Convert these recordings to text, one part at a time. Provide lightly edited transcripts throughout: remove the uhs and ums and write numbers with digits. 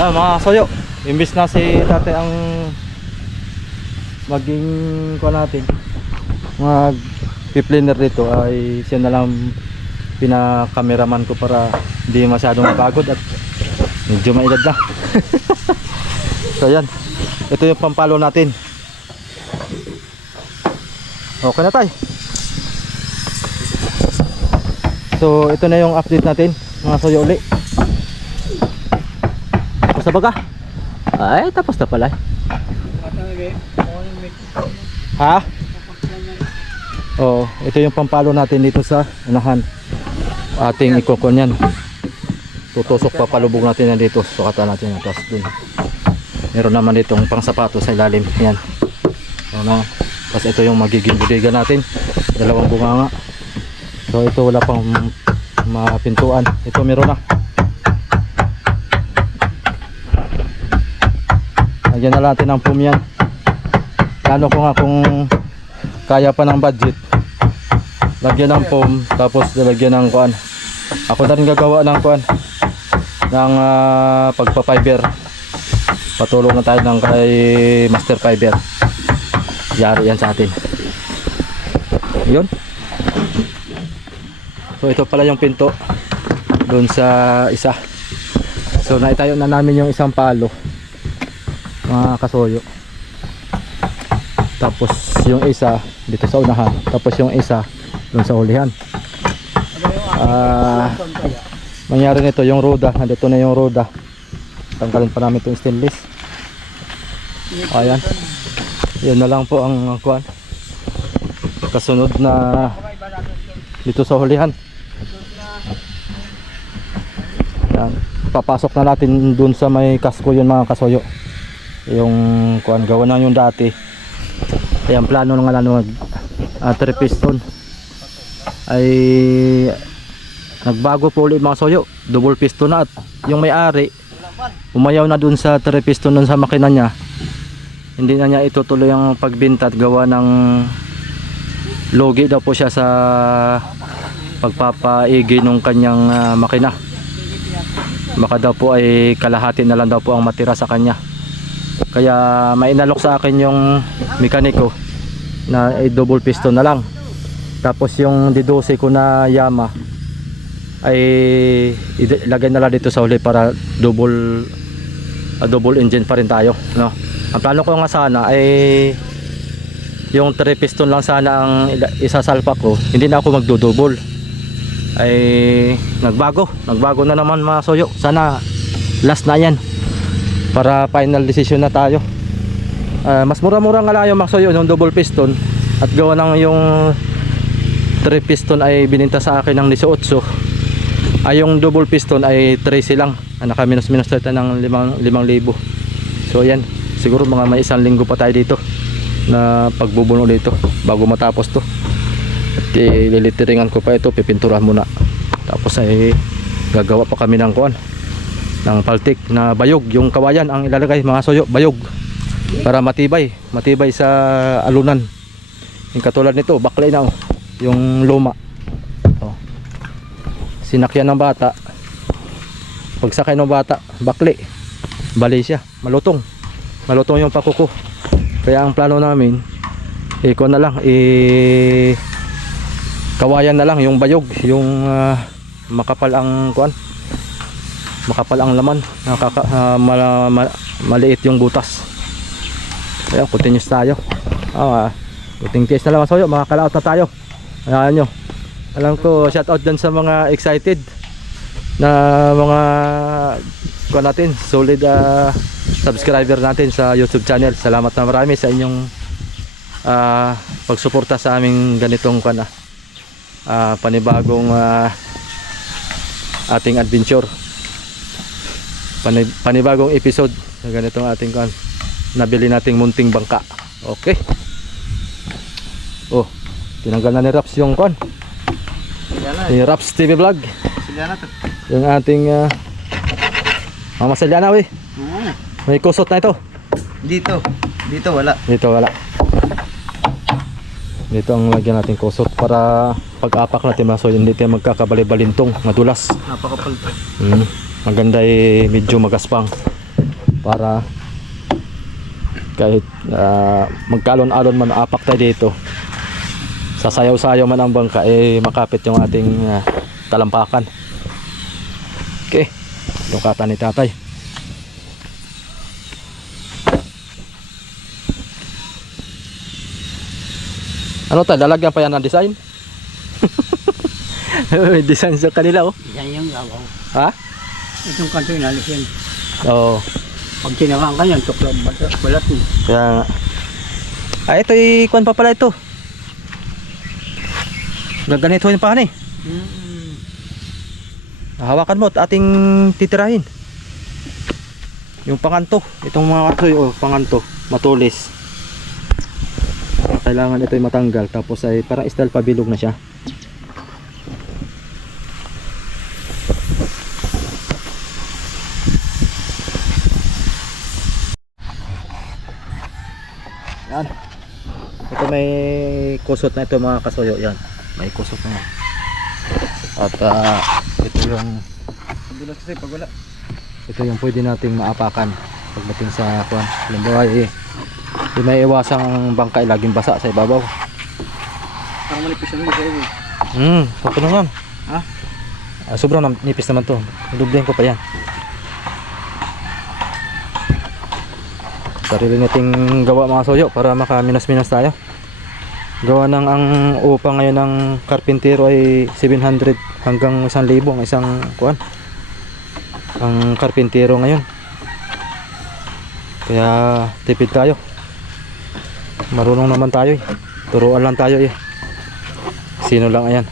Mga soyo, imbis na si tate ang maging kuha natin mag pipliner dito, ay siya na lang pinakameraman ko para hindi masyadong mapagod at medyo maedad na. So yan, ito yung pampalo natin. Okay na tayo. So ito na yung update natin mga soyo uli. Tapos na ba ka? Ay, tapos na pala. Ha? Oo, ito yung pampalo natin dito sa unahan. Ating ikokon yan. Tutusok pa, palubog natin yan dito. Sukatan natin yan. Tapos dun meron naman ditong pang sapatos sa ilalim. Yan. Ano? Tapos ito yung magiging budiga natin. Dalawang bunganga. So ito wala pang mapintuan. Ito meron na. Lagyan na natin ng foam yan. Plano ko nga kung kaya pa ng budget, lagyan ng foam, tapos lagyan ng kuan. Ako na rin gagawa ng kuan, ng pagpa-fiber. Patulong na tayo ng kay Master Fiber. Yari yan sa atin. Yun. So ito pala yung pinto doon sa isa. So naitayo na namin yung isang palo mga kasoyo. Tapos yung isa dito sa unahan, tapos yung isa doon sa hulihan. Mangyari nito yung roda, nandito na yung roda. Tanggalin pa namin itong stainless. Ayan. Yan na lang po ang kuan. Kasunod na dito sa hulihan. Yan. Papasok na natin doon sa may kasko yun mga kasoyo. Yung kuan gawa na yung dati. Ayan, plano nga lang mag 3 piston ay nagbago po ulit mga soyo, double piston na. At yung may-ari umayaw na dun sa 3 piston dun sa makina niya. Hindi na niya itutuloy ang pagbinta at gawa ng logi daw po siya sa pagpapaigi ng kanyang makina. Baka daw po ay kalahati na lang daw po ang matira sa kanya. Kaya mainalok sa akin yung mekaniko na ay double piston na lang. Tapos yung D12 ko na Yama ay ilagay na lang dito sa huli para double engine pa rin tayo, no? Ang plano ko nga sana ay yung 3 piston lang sana ang isasalpak ko. Hindi na ako magdodouble. Ay nagbago na naman mga soyo. Sana last na yan para final decision na tayo. Mas mura-mura nga lang yung Maxoyo yung double piston, at gawa ng yung 3 piston ay bininta sa akin ng 18. Ay yung double piston ay 13 lang, naka minus tayo ng 5,000. So yan, siguro mga may 1 linggo pa tayo dito na pagbubuno dito bago matapos to. At ililitiringan ko pa ito, pipinturahan muna. Tapos ay gagawa pa kami ng kuan, ng paltik na bayog. Yung kawayan ang ilalagay mga soyo, bayog, para matibay sa alunan. Yung katulad nito, baklay na yung luma. Sinakyan ng bata, pagsakay ng bata, bakli, bali siya, malutong yung pakuko. Kaya ang plano namin na lang, kawayan na lang, yung bayog, yung makapal ang kuan, makapal ang laman, maliit yung butas. Ayan, continuous tayo. Puting tiis na lang mga soyo, makakalaot na tayo. Ayan nyo, alam ko shout out dyan sa mga excited na mga kuha natin, solid subscriber natin sa YouTube channel. Salamat na marami sa inyong pagsuporta sa aming ganitong panibagong ating adventure, panibagong episode na ganitong ating nabili nating munting bangka. Okay. Tinanggal na ni Raps yung ni Raps TV Vlog. Yung ating Mama Selyana, we. May kusot na ito. Dito wala. Dito ang lagyan natin kusot para pag-apak natin mga soyo, hindi tayo magkakabali-balintong, madulas. Napakapal. Maganda medyo magaspang. para kahit magkalon-alon man apak tayo dito, sasayaw-sayaw man ang bangka, makapit yung ating talampakan. Okay, lukatan ni tatay. Ano tayo, lalagyan pa yan ng design? May design sa kanila, oh. Yan yung gawaw. Ha? Itong kanto inalis yan. Oo. Pag tinawang ka yan, tuklap balat mo. Kaya nga. Ito kuwan pa pala ito. Gaganito yung pahan eh. Hawakan mo at ating titirahin. Yung panganto. Itong mga katoy, panganto. Matulis. Kailangan ito ay matanggal. Tapos ay parang style pabilog na siya. Yan. Ito may kusot na ito mga kasuyo. Yan. May kusot na yan. At ito yung kasi pag wala. Ito yung pwede nating maapakan pagdating sa kuwan. Halimbawa yung may iwasang bangka laging basa sa ibabaw. Parang manipis yung nito. Ito na yan. Ha? Sobrang nipis naman to. Dublehin ko pa yan. Sarili nating gawa mga soyo para makaminas-minas tayo. Gawa ng ang upa ngayon ng karpintero ay 700 hanggang 1,000 ang isang kuan. Ang karpintero ngayon. Kaya tipid tayo. Marunong naman tayo eh. Turuan lang tayo eh. Sino lang ayan.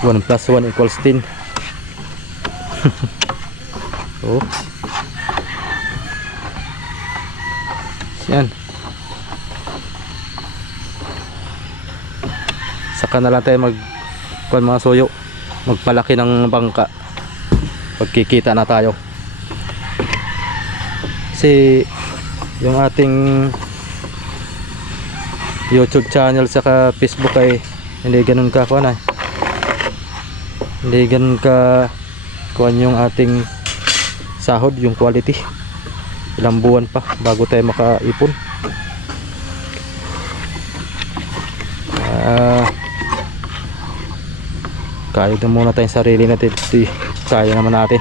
1 plus 1 equals 10. Oh. Yan. Saka na lang tayo kuan mga soyo. Magpalaki ng bangka. Pagkikita na tayo. Kasi yung ating YouTube channel saka Facebook ay hindi ganun ka kuan ay. Hindi ganun ka kuan yung ating sahod, yung quality. Ilang buwan pa bago tayo makaipon. Kaya na muna tayong sarili natin. Kaya naman natin.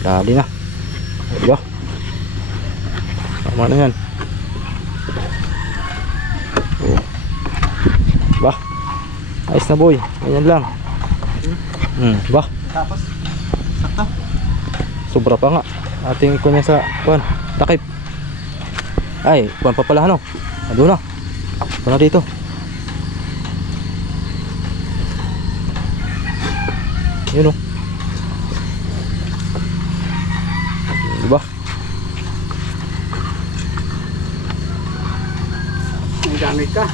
Dali na. Diba? Tama na yan. Oh. Diba? Ayos na boy. Ganyan lang. Diba? Tapos, sakto. Sobra pa nga. Ating kunya sa kuan. Takip. Ay, kuan pa pala ano. Ado na. Ito na dito. Yun o. Diba? May gamit ka.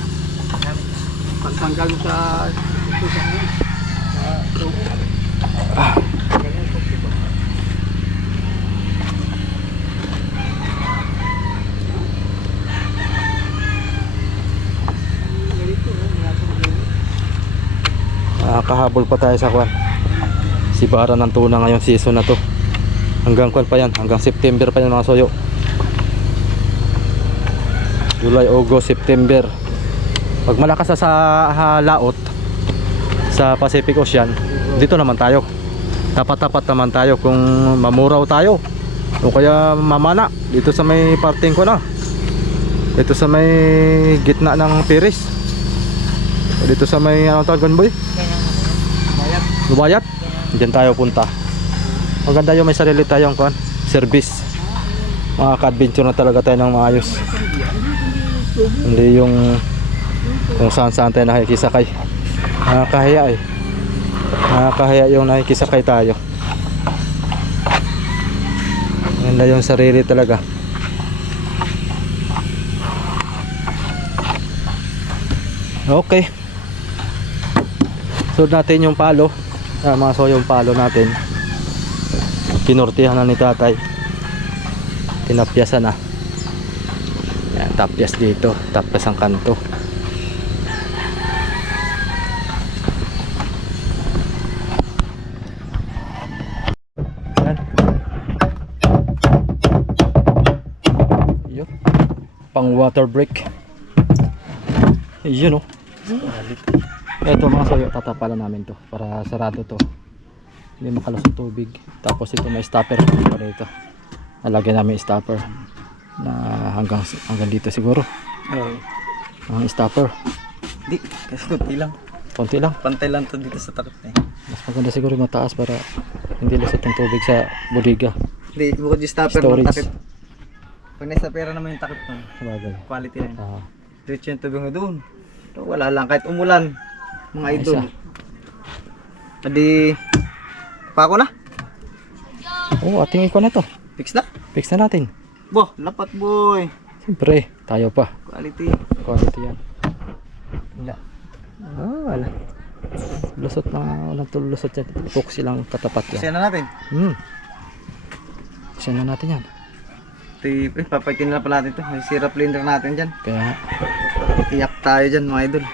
Pagtanggal mo sa ito sa ano. Kahabol pa tayo sa kwan. Sibaran ng tuna ngayong season na to. Hanggang kwan pa yan. Hanggang September pa yan mga soyo. July, August, September. Pag malakas na sa laot sa Pacific Ocean, dito naman tayo. Tapat-tapat naman tayo. Kung mamuraw tayo o kaya mamana dito sa may parting ko na. Dito sa may gitna ng Piris. Dito sa may anong tawag boy? Lubayat. Diyan tayo punta. Maganda yung may sarili tayong kuan, service. Makaka-adventure na talaga tayo ng maayos. Hindi yung kung saan-saan tayo nakikisakay. Nakakahiya eh. Nakakahiya yung nakikisakay tayo. Maganda yung sarili talaga. Okay. Sunod natin yung palo. Mga soyo yung palo natin. Kinortihan na ni tatay. Tinapyasan na. Yan, tapyas dito. Tapyas ang kanto. Yan. pang water break. Yun oh. Ito mga soyo, tatapalan namin to para sarado to, hindi makalusot tubig. Tapos ito may stopper para ito, nalagyan namin stopper na hanggang dito siguro. Ang stopper Di, kasi kunti lang. konti lang. Pantay lang to dito sa takip na eh. Mas maganda siguro mataas para hindi lusot yung tubig sa bodega. Hindi, bukod yung stopper Storage. ng takip. Pag nasa pera naman yung takip nun, Sabagay. quality lang. Diretso yung tubig mo doon. So, wala lang, kahit umulan, mga Ay, idol. siya. Adi, pako na? Oo, ating iko na to. Fix na? Fix na natin. Boh, lapat boy. Siyempre, tayo pa. Quality. Quality yan. Wala. Wala. Lusot na, walang tulusot yan. Epoxy lang katapat yan. Kasi na natin. Kasi na natin yan. Papaitin na pa natin to. May syrup blender natin dyan. Kaya, Iyak tayo dyan mga idol.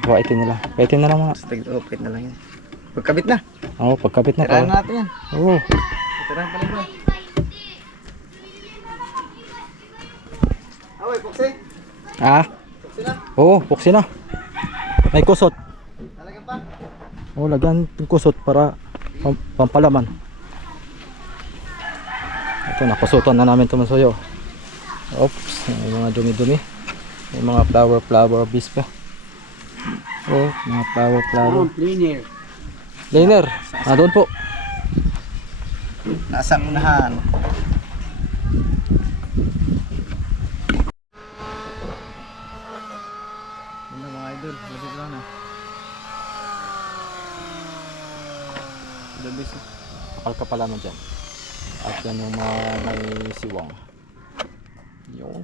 buhaitin na lang. Buhaitin na lang mga. Pagkabit na lang yan. Pagkabit na. Oo, pagkabit na Tirahan pa. natin yan. Oo. Tirahan pa lang bro. Away, Poxy. Ah, Poxy na. oo, puksi na. May kusot. Talagang pa. Oo, lagyan yung kusot para pampalaman. Ito, nakusutan na namin ito masuyo. Oops, may mga dumi-dumi. May mga flower bis pa. Oo, mga flower. Cleaner. Liner, doon po. Nasa unahan. Ano mga idol, labis lang na. Labis. Kapal ka pala mo dyan. At yan yung mga may siwang. Yung.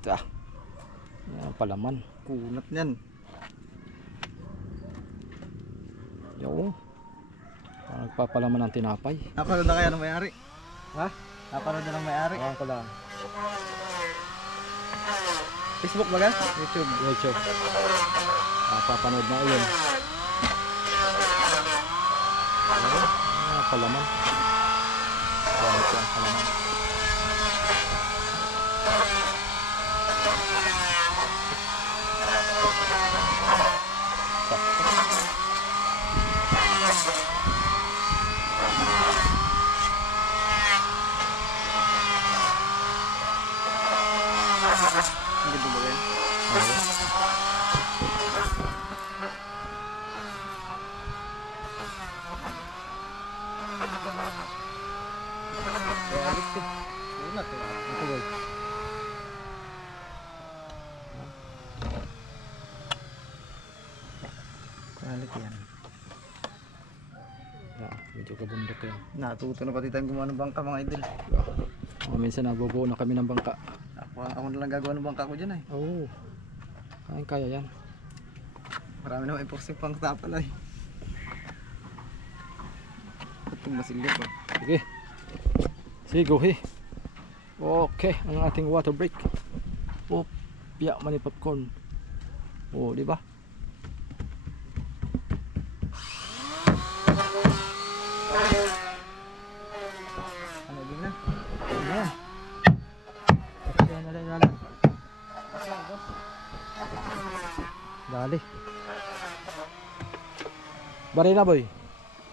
Ta. Yan ang palaman. Kunat niyan. Yung. Parang nagpapalaman ng tinapay. Napanood na kaya ng may-ari? Ha? Napanood na ng may-ari? Ayan ko lang. Facebook ba ga? YouTube. YouTube. Papanood na yun. Palaman. Ayan ito ang palaman. Hindi ba ba yan? Kunat eh. Ito boy. Quality yan. Medyo kabundok yan. Natuto na pati tayong gumawa ng bangka mga idol. Minsan nabubuo na kami ng bangka. Ako na lang gagawa ng bangka ko dyan eh. Oo. Kaya yan. Marami naman epoxy pang tapal ay. Itong masilip oh. Sige. Sige, go he. Okay, ang ating water break. Oh, piyak man ni popcorn. Oh, di ba? Ano din na? Ayan. Dali. Dali. Bari na boy.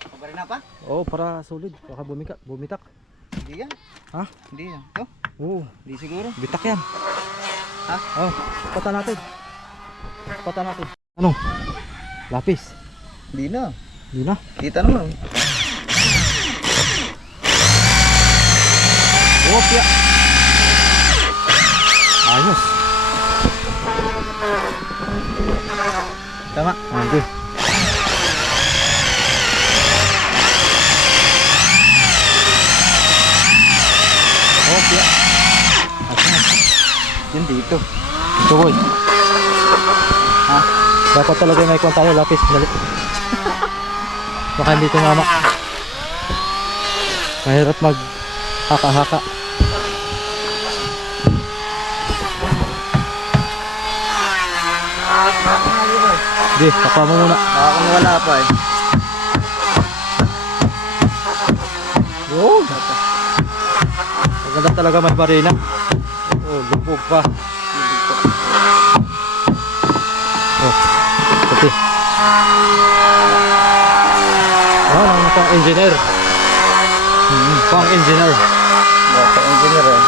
Pabari na pa? Oh, para solid. Baka bumitak. Hindi yan. Ha? Hindi yan. Ito? Oo, Hindi siguro. bitak yan. Ha? Oh, pata natin. Ano? Lapis. Hindi na. Hindi na. Kita naman. Oh, piyak. Ayos. Tama. Okay. Oh, piyak. Yan dito. Ito boy. Ha? Dapat talaga may kwan tayo, lapis. Dali. Baka hindi tumama. Mahirap mag haka-haka. Sige, haka mo muna. Baka kung wala pa eh. Yun. Maganda talaga may marina. Oh, lubog pa. Oh, pati. Oh, ang pang engineer. Pang engineer. Bata engineer eh.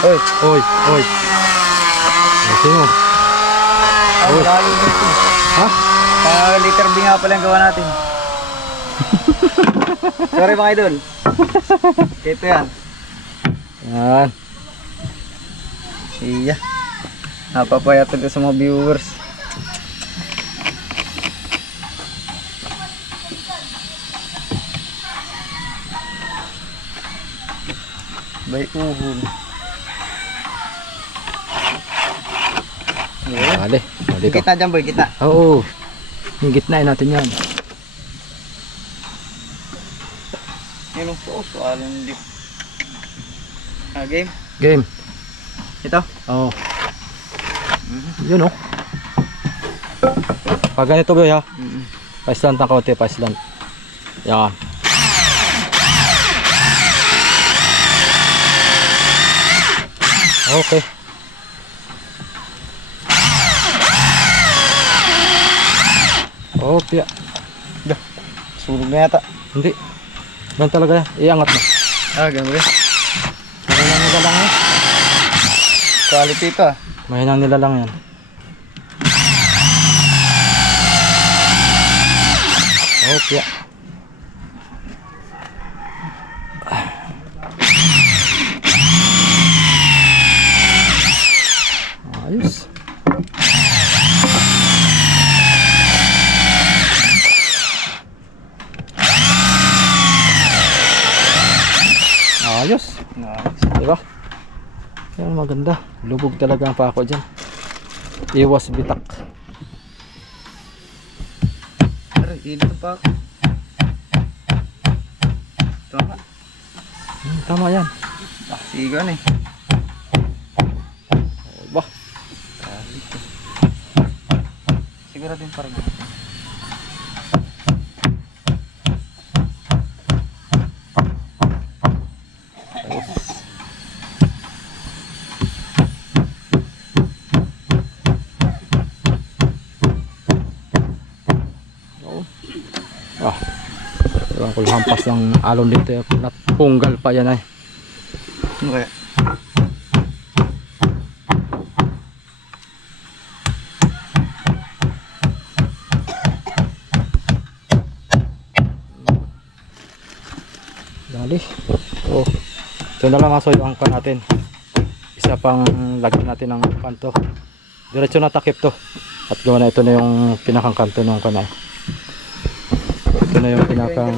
Oy, Oy, oy. Kasi mo. Oy. malalim dito. Ha? Liter B nga pala yung gawa natin. Sorry mga idol. Ito yan. Yan. Iya. Napapayatod ko sa mga viewers. Bay uhul. Dali. Oh, dito. Gitna dyan boy, gitna. Oo. Yung gitnain natin yan. Yun ang sauce, alam dip. Game. Game. Ito. Oo. Yun oh. Pag ganito boy ha. Pa-slant ng kaunti, pa-slant. Yan. Okay. Okay. Sulog na yata. Hindi. Ganun talaga yan. Iangat mo. Ganun ba? Mahinang nilalang yan. Quality ito ah. Mahinang nilalang yan. Okay. Ayos. Ayos. Diba? Yan maganda. Lubog talaga ang pako dyan. Iwas bitak. Aray, dito pa ako. Tama. Tama yan. Sigan eh. Ba? Siguro din parang. Ewan ko hampas ng alon dito. Natunggal pa yan ay. Ano kaya? Dali. Oh. Ito na lang ang soy angka natin. Isa pang lagyan natin ng kanto. Diretso na takip to. At gawa na ito na yung pinakang kanto ng kanay. Ito na yung pinakang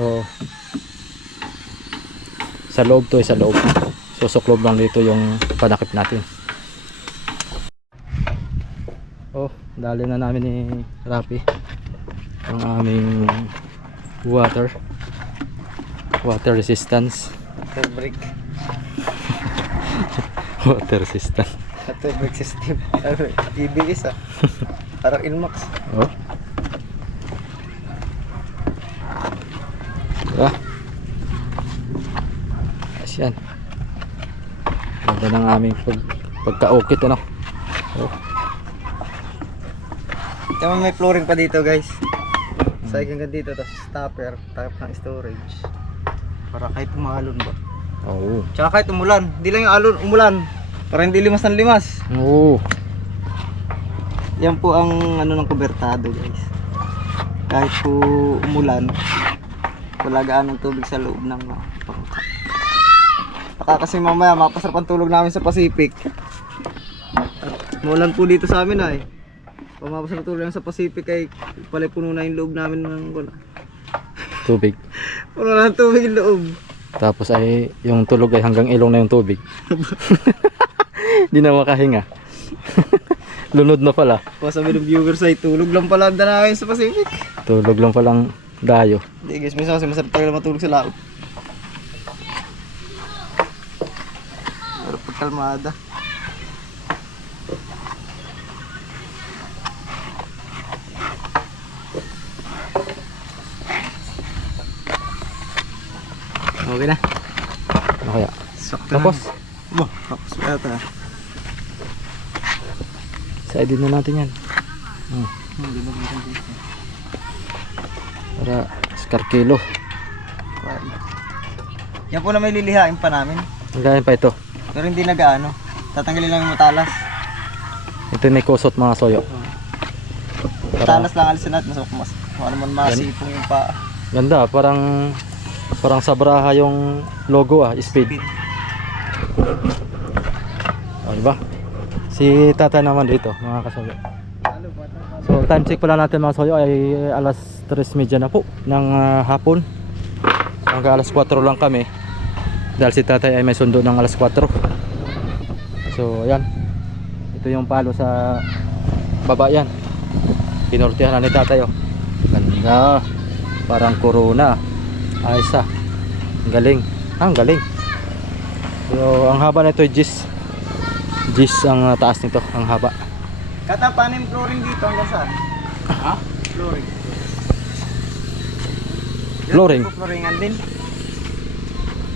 oh. Sa loob to, sa loob. Susuklob lang dito yung panakip natin. Oh, dali na namin ni Rapi ang aming water resistance. Water break. Water resistance. Water break system. EBS ah. Parang Inmax. Oh. Diba? Yan. Ganda ng aming pagka-ukit ano. Oh. Tama may flooring pa dito guys. Sa hanggang dito tapos stopper, type ng storage. Para kahit umalon ba. Oo. Tsaka kahit umulan, hindi lang yung alon umulan. Para hindi limas ng limas. Oo. Yan po ang ano ng kubertado guys. Kahit po umulan, wala gaanong tubig sa loob ng bangka. Baka kasi mamaya mapasarap ang tulog namin sa Pacific. At maulan po dito sa amin ay. Kung mapasarap tulog namin sa Pacific ay pala puno na yung loob namin ng wala. Tubig. Puno na ng tubig yung loob. Tapos ay yung tulog ay hanggang ilong na yung tubig. Hindi na makahinga. Lunod na pala. Kung sabi ng viewers ay tulog lang pala ang namin sa Pacific. Tulog lang palang dayo. Hindi guys, minsan kasi masarap talaga matulog sa laot. Pero pag kalmada. Okay na. Ano kaya? Sakto Tapos, na. Tapos pa ata. sa-edit na natin yan. Para skarkilo. Yan po na may lilihain pa namin. Hanggang pa ito. Pero hindi nagaano. Tatanggalin lang yung matalas. Ito yung may kusot mga soyo. Matalas lang alisin natin. Mas ano naman masipong yung paa. Ganda, parang Sabraha yung logo speed. O, diba? Si tata naman dito, mga kasoyo. So, time check pala natin mga soyo ay alas 3:30 na po ng hapon. Hanggang alas 4 lang kami. Dahil si tatay ay may sundo ng alas 4. So, ayan. Ito yung palo sa baba yan. Pinortihan na ni tatay, oh. Ganda. Parang corona. Ayos ah. Ang galing. Ang galing. So, ang haba nito ay gis ang taas nito. Ang haba. Kata, paano yung flooring dito hanggang saan? Ha? Flooring. Flooring? Flooringan din.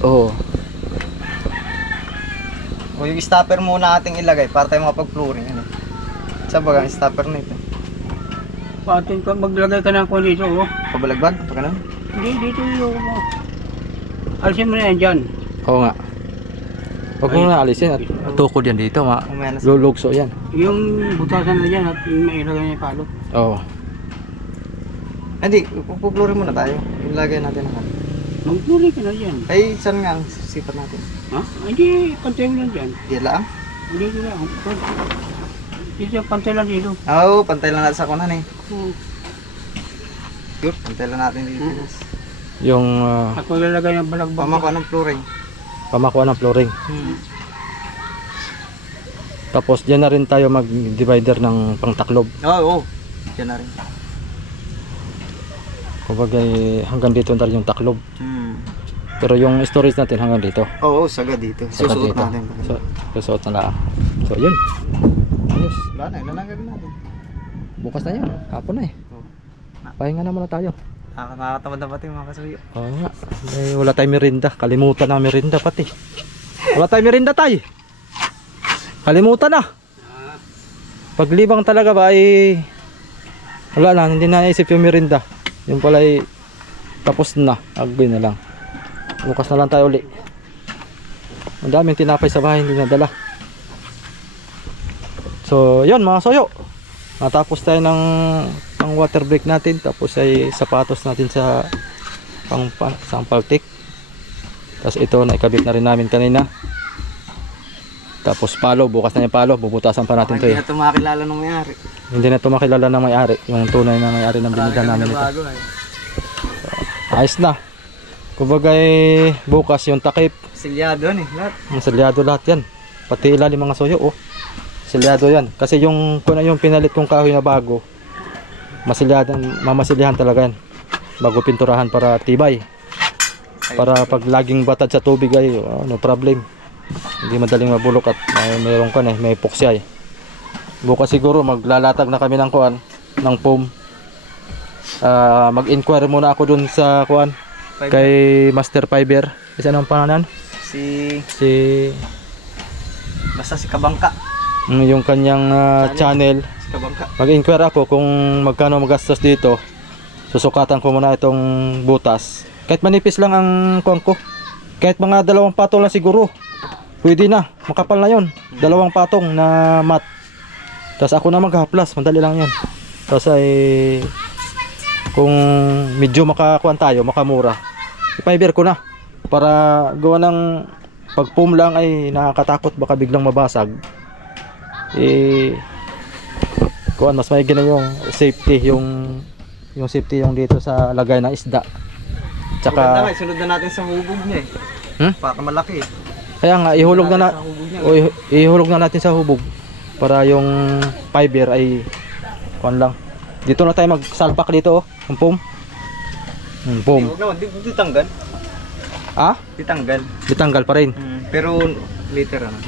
Oo. O yung stopper muna ating ilagay para tayo makapag-flooring. Ano? Saan ba ang stopper nito? Patin ka, maglagay ka ng kung dito, oh. Pabalagbag? Pa ganun? Hindi, dito yung mo. Alisin mo na yan dyan. Oo nga. Huwag mo na alisin at tukod yan dito. Umaya na sa... Lulugso yan. Yung butasan na dyan at yung mailagay na yung palo. Oo. Hindi, pupuplurin muna tayo. Ilagay natin ang ano. Magtuloy ka na dyan. Ay, saan nga ang sipat natin? Ha? Hindi, pantay mo lang dyan. Yan lang? Dito lang. Dito yung pantay lang dito. Oo, pantay lang natin sa kunan eh. Oo. Yun, pantay lang natin dito. Yung At maglalagay ng balagbag. Pamakuha ng flooring. pamakuha ng flooring. Tapos dyan na rin tayo mag-divider ng pangtaklob. Oo. Yan na rin. Kumbaga hanggang dito na rin yung taklob. Pero yung storage natin hanggang dito. Oo, sagad dito. Sagad Susuot dito. natin. So, susuot na lang. So yun. Ayos. Wala na, ilanagag natin. Bukas na yan. Hapon na eh. Oo. Pahinga na muna tayo. Nakakatamad na pati mga kasuyo. Oo nga. Wala tayong merinda. Kalimutan na merinda pati. Wala tayong merinda tayo. Kalimutan na. Paglibang talaga ba ay wala na. Hindi na naisip yung merinda. Yung pala ay tapos na. Agboy na lang. Bukas na lang tayo uli. Ang daming tinapay sa bahay. Hindi nadala. So yun mga soyo. Natapos tayo ng water break natin, tapos ay sapatos natin sa paltik. Tapos ito na ikabit na rin namin kanina. Tapos palo, bukas na yung palo, bubutasan pa natin to. Hindi na ito makakilala ng may-ari. Hindi na ito makilala ng may-ari, yung tunay na may-ari ng binigyan namin ito. Ayos na. Kumbaga bukas yung takip, Silyado yan eh, lahat. selyado lahat yan. Pati ilalim mga soyo, oh. Selyado yan. Kasi yung pinalit kong kahoy na bago, mamasilyahan talaga yan bago pinturahan para tibay, para pag laging batad sa tubig ay no problem, hindi madaling mabulok at mayroon ka na may epoxy ay. Bukas siguro maglalatag na kami ng kuan ng foam. Mag-inquire muna ako dun sa kuan kay Master Fiber. Isa nang pangalan? Si Basta si Kabangka. Yung kanyang channel. Kabangka. Mag-inquire ako kung magkano magastos dito. Susukatan ko muna itong butas. Kahit manipis lang ang kuwan ko. Kahit mga 2 patong lang siguro. Pwede na. Makapal na yon. 2 patong na mat. Tapos ako na maghaplas. Madali lang yon. Tapos ay kung medyo makakuan tayo, makamura, i-fiber ko na. Para gawa ng pag foam lang ay nakakatakot. Baka biglang mabasag. Kuan mas maigi na yung safety, yung safety yung dito sa lagay ng isda. Tsaka Tsaka sunod na natin sa hubog niya eh. Para malaki eh. kaya nga ihulog na Sa hubog niya. ihulog na natin sa hubog para yung fiber ay kuan lang. Dito na tayo magsalpak dito, oh, yung foam. Foam. Huwag naman, di tanggal. Di tanggal. Ditanggal pa rin. Pero later ano.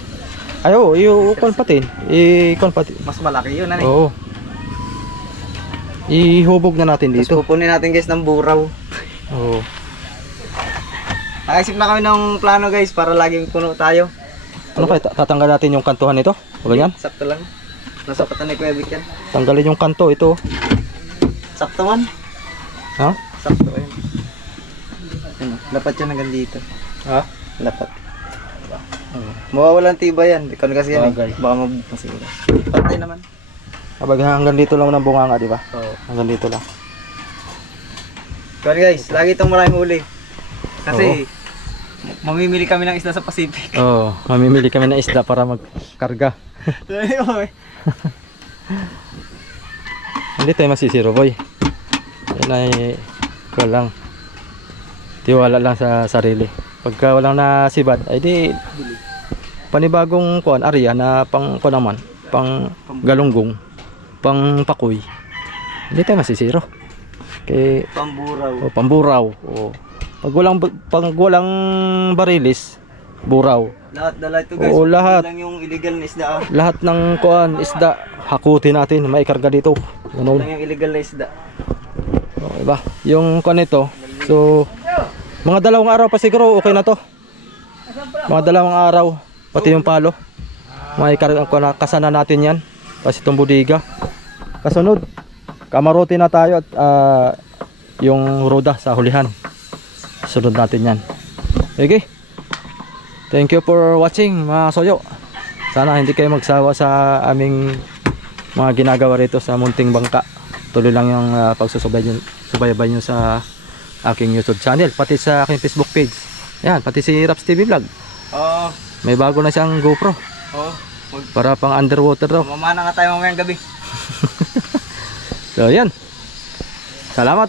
Ayo, i-kuan patin. I-kuan patin. Mas malaki yun ano eh. Oo. Ihubog na natin Tapos dito. pupunin natin guys ng buraw. Oo. Nakaisip na kami ng plano guys para laging puno tayo. Ano kaya, tatanggal natin yung kantuhan nito? O ganyan? Sakto lang. Nasa patan ni Kuya Vic yan. Tanggalin yung kanto, ito. Sakto man. Ha? Sakto ayun. Ano, dapat yan hanggang dito. Ha? Dapat. Mawawalan tiba yan. Ikaw na kasi yan Bagay. eh. Baka masira. Pantay naman. Abag, hanggang dito lang ng bunganga, di ba? Oo. Hanggang dito lang. Kaya guys, lagi itong maraming huli. Kasi mamimili kami ng isda sa Pacific. Oo, mamimili kami ng isda para magkarga. Hindi tayo masisiro, boy. Yan ay walang tiwala lang sa sarili. Pagka walang nasibad, ay di panibagong kuan area na pang kuan naman, pang galunggong, pang pakoy. Hindi tayo masisiro. Kay Pamburaw. o pamburaw o pag walang barilis, buraw. Lahat dala ito guys. Oo, lahat. Lang yung illegal na isda. Lahat ng kuan isda hakutin natin, may karga dito. Ganun. Lang yung illegal na isda. Okay ba? Yung kuan ito. So mga 2 araw pa siguro okay na to. Mga 2 araw pati yung palo. May karga kasana natin 'yan. Kasi itong budiga. Kasunod, kamarote na tayo at yung roda sa hulihan. Sunod natin 'yan. Okay. Thank you for watching mga soyo. Sana hindi kayo magsawa sa aming mga ginagawa rito sa munting bangka. Tuloy lang yung pagsusubaybay nyo sa aking YouTube channel, pati sa aking Facebook page. Yan, pati si Raps TV Vlog. Oo. May bago na siyang GoPro Oo. para pang underwater daw. Mamana nga tayo mamayang gabi. So yan. Salamat.